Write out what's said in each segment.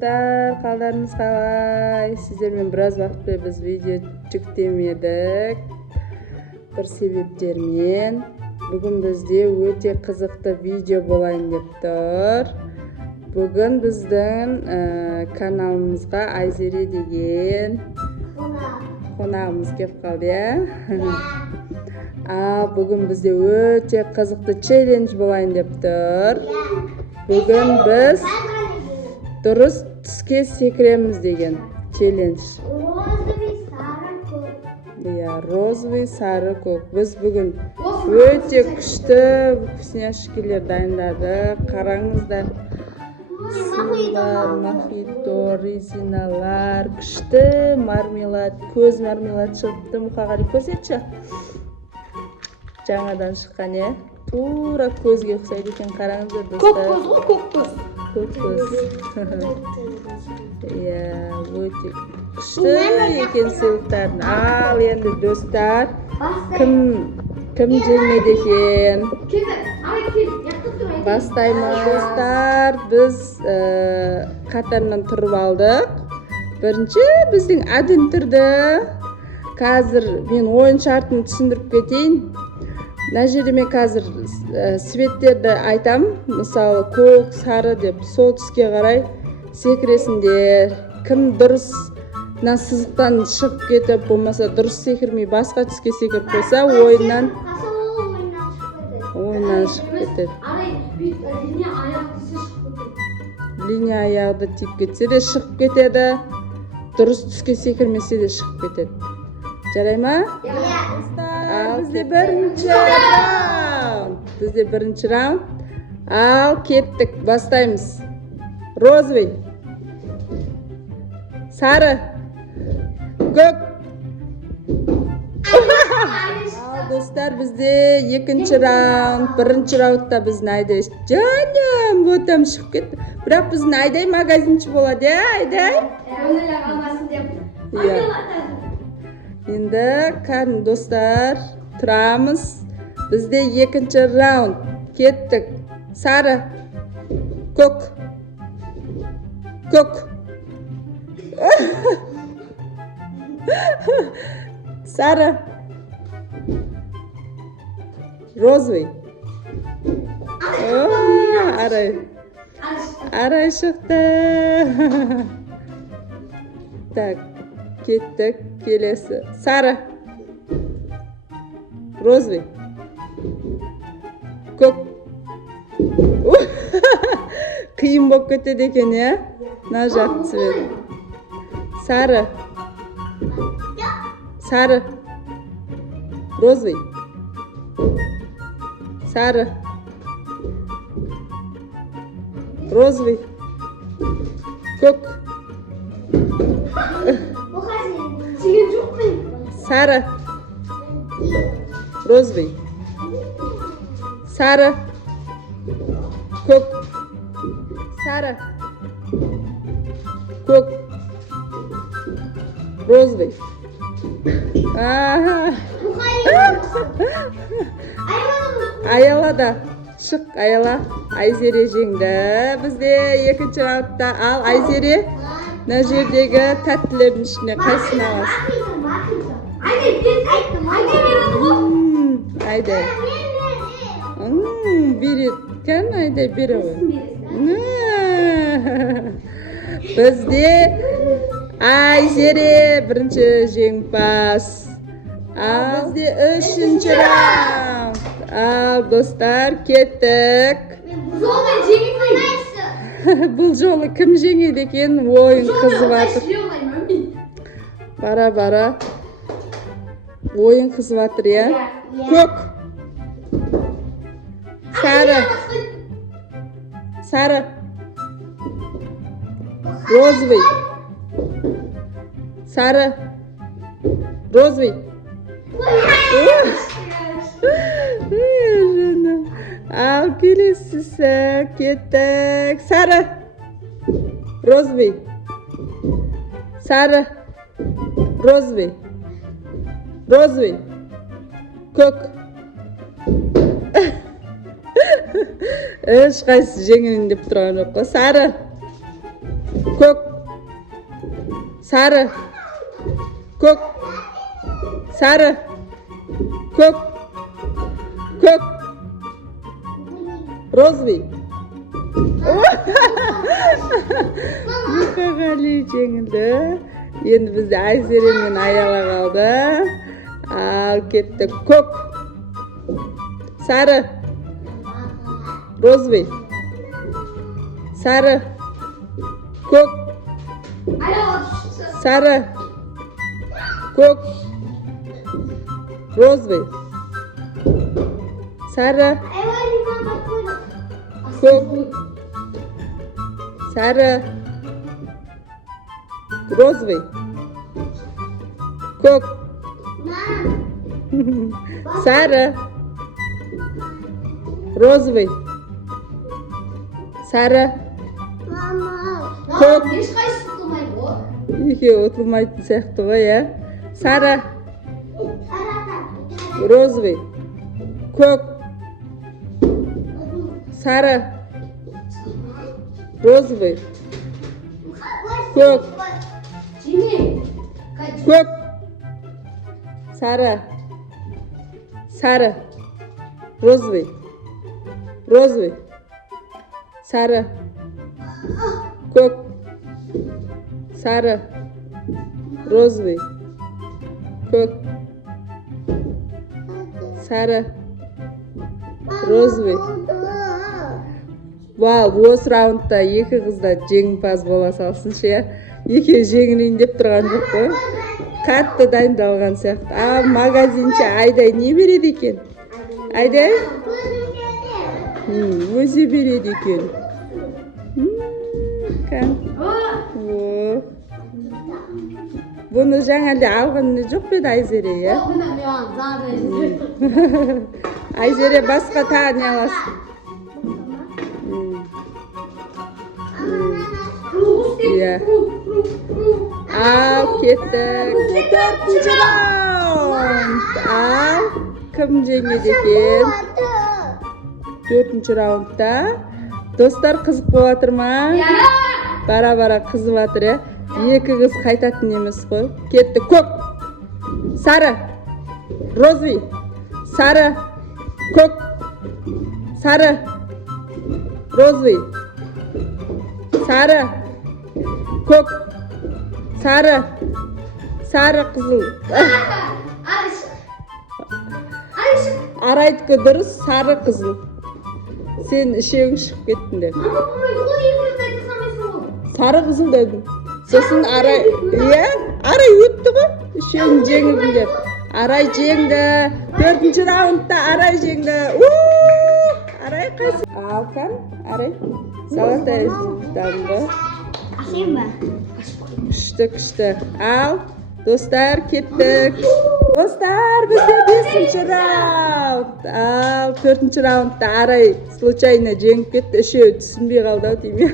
достар, қалдарыңыз қалай? Сіздермен біраз уақытпен біз видео жүктемедік бір себептермен. Бүгін бізде өте қызықты видео болайын деп тұр. Бүгін біздің каналымызға Айзере деген қонағымыз келіп қалды, бүгін бізде өте қызықты челлендж болайын деп тұр. Бүгін біз дұрыс түске секіреміз деген челлендж. Розовый, сары, көк. Біз бүгін өте күшті вкусняшкилер дайындадық. Қараңыздар. Сыйлар, мохито, резиналар, күшті мармелад, көз мармелад шықты. Мұқағали көрсетші. Жаңадан шыққан, тура көзге ұқсайды екен. Қараңыздар достар. Көк көз. Өте күшті екен сыйлықтарын. Ал енді достар, кім жеңеді екен? Бастаймыз достар. Біз қатарынан тұрып алдық. Бірінші біздің әдін тұрды. Қазір мен ойын шартын түсіндіріп кетейін. Мына жерде мен қазір светтерді айтам. Мысалы көк, сары деп сол түске қарай секіресіңдер. Кім дұрыс сызықтан шығып кетіп, болмаса дұрыс секірмей басқа түске секіріп қойса, ойыннан шығып кетеді. Линия аяғды тиіп кетсе де шығып кетеді. Дұрыс түске секірмесе де шығып кетеді. Жарай ма? Бізде бірінші раунд. Ал кеттік, бастаймыз. Розовый, сары, көк. Ал достар, бізде екінші раунд. Бірінші раундта біздің Айдай. Жаным, өтем шығып кетті. Бірақ біздің Айдай магазинші болады, Айдай? Енді қарын достар, тұрамыз. Бізде екінші раунд. Кеттік. Сары, көк. Көк. Сары. Розовый. Арай шықты. Так, кеттік. Келесі. Сары. Розовый. Көк. Қиын болып кетеді екен, Мына жақ цвет. Сары. Сары. Розовый. Сары. Розовый. Көк. Сары. Розовый. Сары. Көк. Сары. Көк. Розовый. Аяла. Шық, Аяла. Айзере жеңді. Бізде екінші раундта. Ал Айзере, мына жердегі тәттілердің ішіне қайсысын аласың? Айдай. Береді. Айдай береді. Бізде Айзере бірінші жеңімпаз. Ал бізде үшінші раунд. Ал достар, кеттік. Бұл жолы кім жеңеді екен? Ойын қызып атыр. Бара. Ойын қызып атыр, Көк. Сары. Сары. Розовый. Сары. Розовый. Ал келесісі. Кеттік. Сары. Розовый. Сары. Розовый. Розовый. Көк. Ешқайсысы жеңілін деп тұрған жоқ қой. Сары. көк, сары, көк, сары, көк, көк, розовый. Мұқағали жеңілді. Енді бізде Айзере мен Аяла қалды. Ал кетті. Көк, сары, розовый, сары, көк, сары, көк, розовый, сары, көк, сары, розовый, көк, сары, розовый, сары, көк. ешқайсысы ұтылмайды ғой. Екеуі ұтылмайтын сияқты ғой, иә. Сары, розовый, көк, сары, розовый, көк, көк, сары, сары, розовый, розовый, сары, көк, сары, розовый, көк, сары, розовый. Вау, осы раундта екі қызда жеңімпаз бола салсыншы, иә. Екеуі жеңілейін деп тұрған жоқ қой. Қатты дайындалған сияқты. А магазинші Айдай не береді екен? Айдай? Өзі береді екен. Бұны жаңалде алғаны жоқ беді Айзере, иә? Айзере басқа тағы не аласың? Иә. Ал кеттік. Төртінші раунд. Ал кім жеңеді екен? Төртінші раундта. Достар, қызық болатыр ма? Бара-бара қызып атыр, иә? Екі қыз қайтатын емес қой. Кетті. Көк, сары, розовый, сары, көк, сары, розовый, сары, көк, сары, сары, қызыл. Арайдікі дұрыс, сары, қызыл. Сен үшеуің шығып кеттіңдер. Сары, қызыл дедім. Сосын Арай, иә? Арай өтті ғой? Үшеуің жеңілдіңдер. Арай жеңді. Төртінші раундта Арай жеңді. Арай қайсы? Алқан, Арай. Салатай дамды. Ашайын ба? Күшті. Ал, достар, кеттік. Достар, бізде бесінші раунд. Ал, төртінші раундта Арай случайно жеңіп кетті. Үшеуі түсінбей қалды деймін.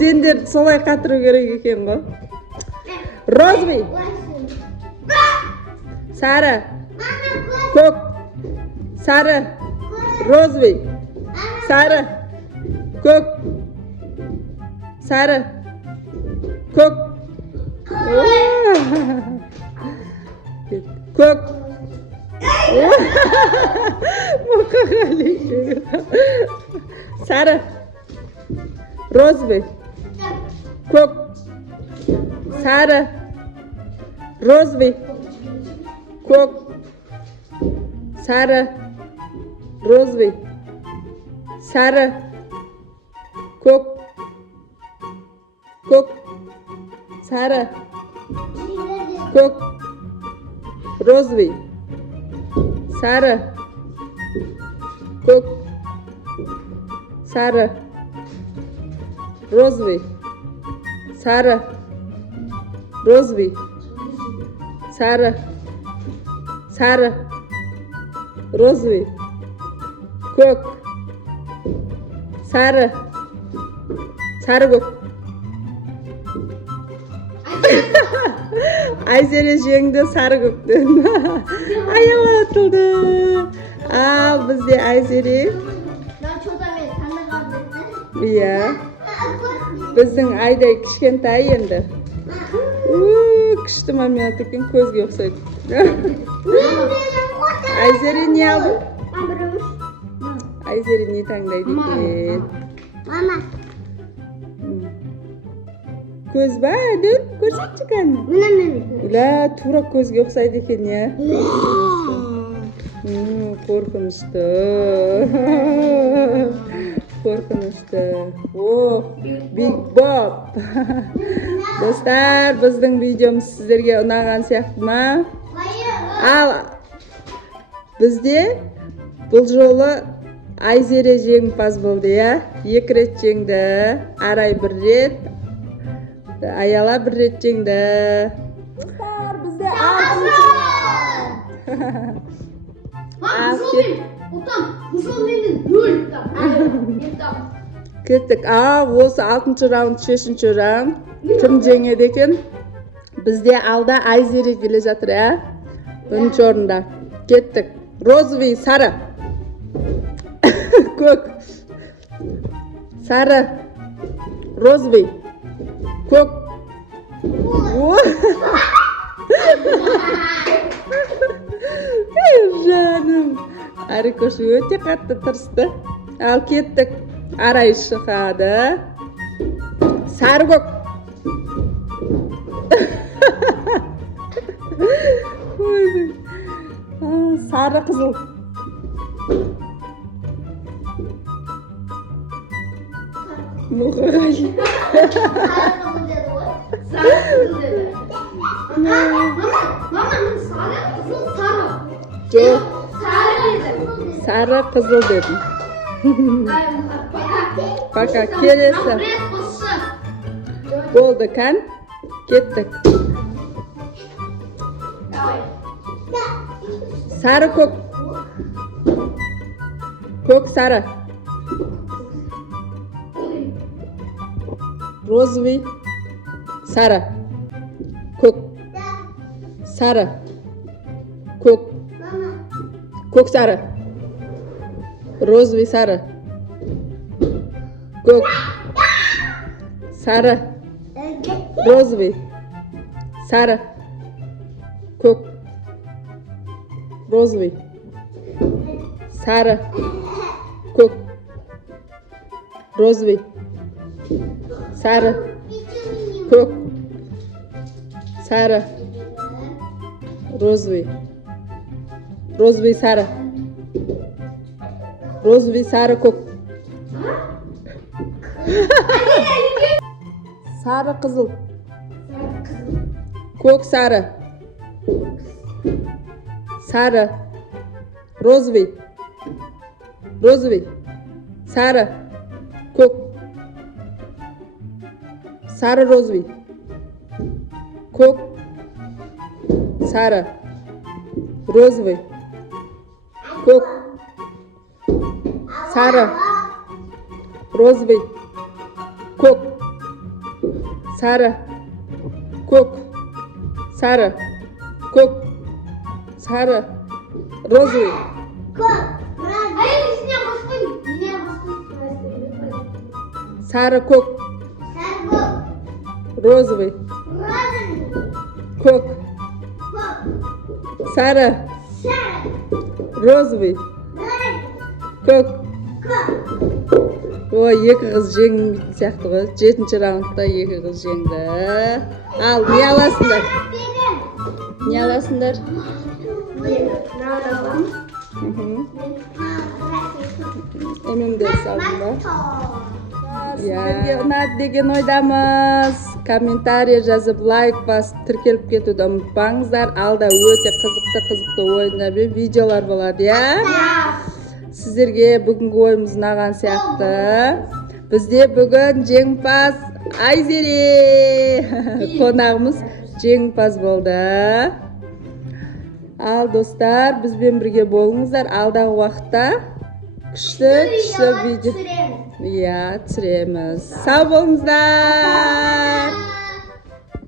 Сендер солай қатыру керек екен ғой. Розовый, сары, көк, сары, розовый, сары, көк, сары, көк, көк. Мұқағали сары, розовый, көк, сары, розовый, көк, сары, розовый, сары, көк, сары, көк, розовый, сары, көк, сары, розовый, сары, розовый, сары, розовый, көк, сары, көк. Айзере жеңді, сары көктен. Аяла атылды. Ал бізде Айзере. Иә. біздің Айдай кішкентай енді. Күшті момент екен, көзге ұқсайды. Айзере не алдың? Айзере не таңдайды екен? Мама. Көз ба, Айдын? Көрсетші кәні? Уля, тура көзге ұқсайды екен, я? Қорқынышты. Қорқынышты. О, Big Bob. Достар, біздің видеомыз сіздерге ұнаған сияқты ма? Ал бізде бұл жолы Айзере жеңімпаз болды, я? 2 рет жеңді. Арай 1 рет. Аяла 1 рет жеңді. Достар, бізде кеттік. Осы 6-шы раунд, 6-ші раунд. Кім жеңеді екен? Бізде алда Айзере келе жатыр, ә? 1-ші орында. Кеттік. Розовый, сары. Көк. Сары. Розовый. Көк. Жаным. Арикош өте қатты тырысты. Ал кеттік. Арай шығады. Сары көк. Сары қызыл. Мұқағай. Жоқ. Сары қызыл дедім. Пока келесі. Болды кән. Кеттік. Сары көк. Көк сары. Розовый. Сары. Көк. Сары. Көк. Көк сары. Розовый сары. Көк. Сары. Розовый. Сары. Көк. Розовый. Сары. Көк. Розовый. Сары. Көк. Сары. Розовый. Розовый сары. Розовый сары көк. Сары қызыл. Көк сары. Сары. Розовый. Розовый. Сары. Көк. Сары розовый. Көк. Сары. Розовый. Көк. Сары. Розовый. Көк. Сары. Көк. Сары. Көк. Сары. Розовый. Сары көк. Розовый. Көк. Сары. Розовый. Көк. Ой, 2 қыз жеңген сияқты ғой. 7-ші раундта 2 қыз жеңді. Ал, не аласыңдар? Не аласыңдар? ММД салдым ба? Сіздерге ұнады деген ойдамыз. Комментарий жазып, лайк басып, тіркеліп кетуді ұмытпаңыздар. Алда өте қызықты ойындар мен видеолар болады, я? Сіздерге бүгінгі ойымыз ұнаған сияқты. Бізде бүгін жеңімпаз Айзере. Қонағымыз жеңімпаз болды. Ал достар, бізбен бірге болыңыздар. Алдағы уақытта күшті видео түсіреміз. Сау болыңыздар.